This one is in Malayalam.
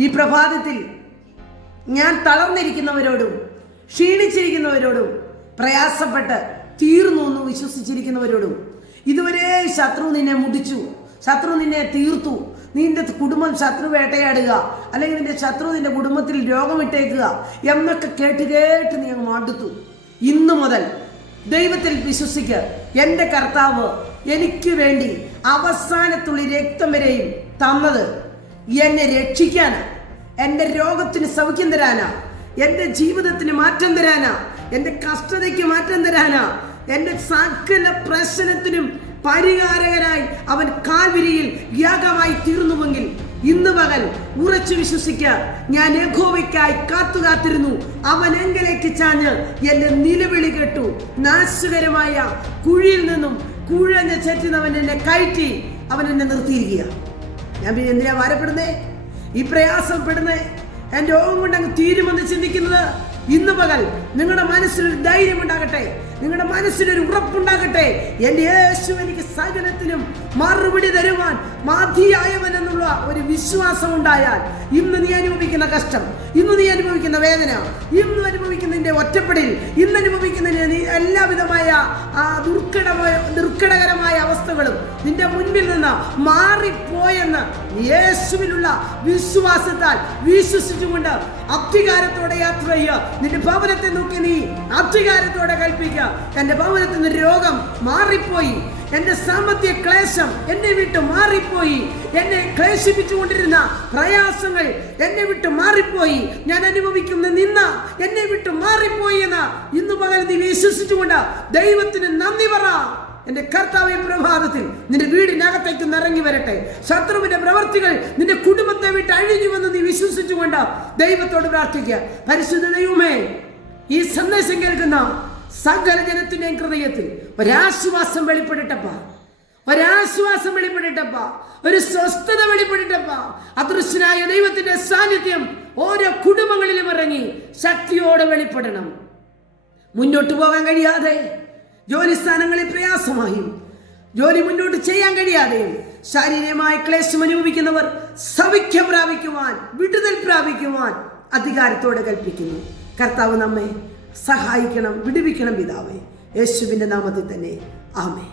ഈ പ്രഭാതത്തിൽ ഞാൻ തളർന്നിരിക്കുന്നവരോടും ക്ഷീണിച്ചിരിക്കുന്നവരോടും പ്രയാസപ്പെട്ട് തീർന്നു എന്ന് വിശ്വസിച്ചിരിക്കുന്നവരോടും ഇതുവരെ ശത്രു നിന്നെ മുടിച്ചു ശത്രു നിന്നെ തീർത്തു നിന്റെ കുടുംബം ശത്രു വേട്ടയാടുക അല്ലെങ്കിൽ നിന്റെ ശത്രു നിന്റെ കുടുംബത്തിൽ രോഗമിട്ടേക്കുക എന്നൊക്കെ കേട്ട് കേട്ട് നീ അങ്ങ് മടുത്തു. ഇന്നു മുതൽ ദൈവത്തിൽ വിശ്വസിക്ക് എന്റെ കർത്താവ് എനിക്ക് വേണ്ടി അവസാനത്തുള്ളി രക്തം വരെയും തന്നത് എന്നെ രക്ഷിക്കാനാ. എന്റെ രോഗത്തിന് സൗഖ്യം തരാനാ. എന്റെ ജീവിതത്തിന് മാറ്റം തരാനാ. എന്റെ കഷ്ടതയ്ക്ക് മാറ്റം തരാനാ. എന്റെ സകല പ്രശ്നത്തിനും പരിഹാരകനായി അവൻ കാൽവിരിയിൽ യാഗമായി തീർന്നുവെങ്കിൽ ഇന്ന് പകൽ ഉറച്ചു വിശ്വസിക്ക ഞാൻ യഹോവയ്ക്കായി കാത്തു കാത്തിരുന്നു അവൻ എങ്കിലേക്ക് ചാഞ്ഞ് എന്റെ നിലവിളി കേട്ടു. നാശകരമായ കുഴിയിൽ നിന്നും കുഴഞ്ഞ ചെറ്റുന്നവൻ എന്നെ കയറ്റി. അവൻ എന്നെ നിർത്തിയിരിക്കുക ഞാൻ പിന്നെ എന്തിനാ ഭാരപ്പെടുന്നേ? ഈ പ്രയാസപ്പെടുന്നേ? എന്റെ രോഗം കൊണ്ട് അങ്ങ് തീരുമെന്ന് ചിന്തിക്കുന്നത് ഇന്ന് പകൽ. നിങ്ങളുടെ മനസ്സിലൊരു ധൈര്യം ഉണ്ടാകട്ടെ. നിങ്ങളുടെ മനസ്സിലൊരു ഉറപ്പുണ്ടാകട്ടെ. എന്റെ യേശു എനിക്ക് സകലത്തിനും മറുപടി തരുവാൻ മാധിയായവൻ എന്നുള്ള ഒരു വിശ്വാസം ഉണ്ടായാൽ ഇന്ന് നീ അനുഭവിക്കുന്ന കഷ്ടം ഇന്ന് നീ അനുഭവിക്കുന്ന വേദന ഇന്ന് അനുഭവിക്കുന്നതിന്റെ ഒറ്റപ്പെടിൽ ഇന്ന് അനുഭവിക്കുന്നതിന് നീ എല്ലാവിധമായ ദുർഘടമായ അവസ്ഥകളും നിന്റെ മുൻപിൽ നിന്ന് മാറിപ്പോയെന്ന് യേശുവിലുള്ള വിശ്വാസത്താൽ വിശ്വസിച്ചുകൊണ്ട് അധികാരത്തോടെ യാത്ര ചെയ്യുക നിന്റെ ഭവനത്തെ നോക്കി നീ അധികാരത്തോടെ കൽപ്പിക്കുക എന്റെ ഭവനത്തിൽ നിന്ന് രോഗം മാറിപ്പോയി. എന്റെ സാമ്പത്തിക ക്ലേശം എന്നെ വിട്ട് മാറിപ്പോയി. എന്നെ ക്ലേശിപ്പിച്ചുകൊണ്ടിരുന്ന പ്രയാസങ്ങൾ എന്നെ വിട്ട് മാറിപ്പോയി. ഞാൻ അനുഭവിക്കുന്ന നിന്ന എന്നെ വിട്ട് മാറിപ്പോയി എന്ന് ഇന്ന് പകൽ നീ വിശ്വസിച്ചുകൊണ്ട് ദൈവത്തിന് നന്ദി പറ. എന്റെ കർത്താവ് പ്രഭാതത്തിൽ നിന്റെ വീടിനകത്തേക്ക് നിറങ്ങി വരട്ടെ. ശത്രുവിന്റെ പ്രവർത്തികൾ നിന്റെ കുടുംബത്തെ വിട്ട് അഴിഞ്ഞുവെന്ന് നീ വിശ്വസിച്ചുകൊണ്ട് ദൈവത്തോട് പ്രാർത്ഥിക്കുക. പരിശുദ്ധ ദൈവമേ ഈ സന്ദേശം കേൾക്കുന്ന സകല ജനത്തിന്റെയും ഹൃദയത്തിൽ ഒരാശ്വാസം വെളിപ്പെടട്ടപ്പ. ഒരാശ്വാസം വെളിപ്പെടട്ടപ്പ. ഒരു സ്വസ്ഥത വെളിപ്പെടട്ടപ്പ. അദൃശ്യനായ ദൈവത്തിന്റെ സാന്നിധ്യം ഓരോ കുടുംബങ്ങളിലും ഇറങ്ങി ശക്തിയോടെ വെളിപ്പെടണം. മുന്നോട്ട് പോകാൻ കഴിയാതെ ജോലി സ്ഥാനങ്ങളിൽ പ്രയാസമായും ജോലി മുന്നോട്ട് ചെയ്യാൻ കഴിയാതെയും ശാരീരികമായ ക്ലേശം അനുഭവിക്കുന്നവർ സൗഖ്യം പ്രാപിക്കുവാൻ വിടുതൽ പ്രാപിക്കുവാൻ അധികാരത്തോടെ കൽപ്പിക്കുന്നു. കർത്താവ് നമ്മെ സഹായിക്കണം വിടുവിക്കണം പിതാവേ. യേശുവിന്റെ നാമത്തിൽ തന്നെ. ആമേ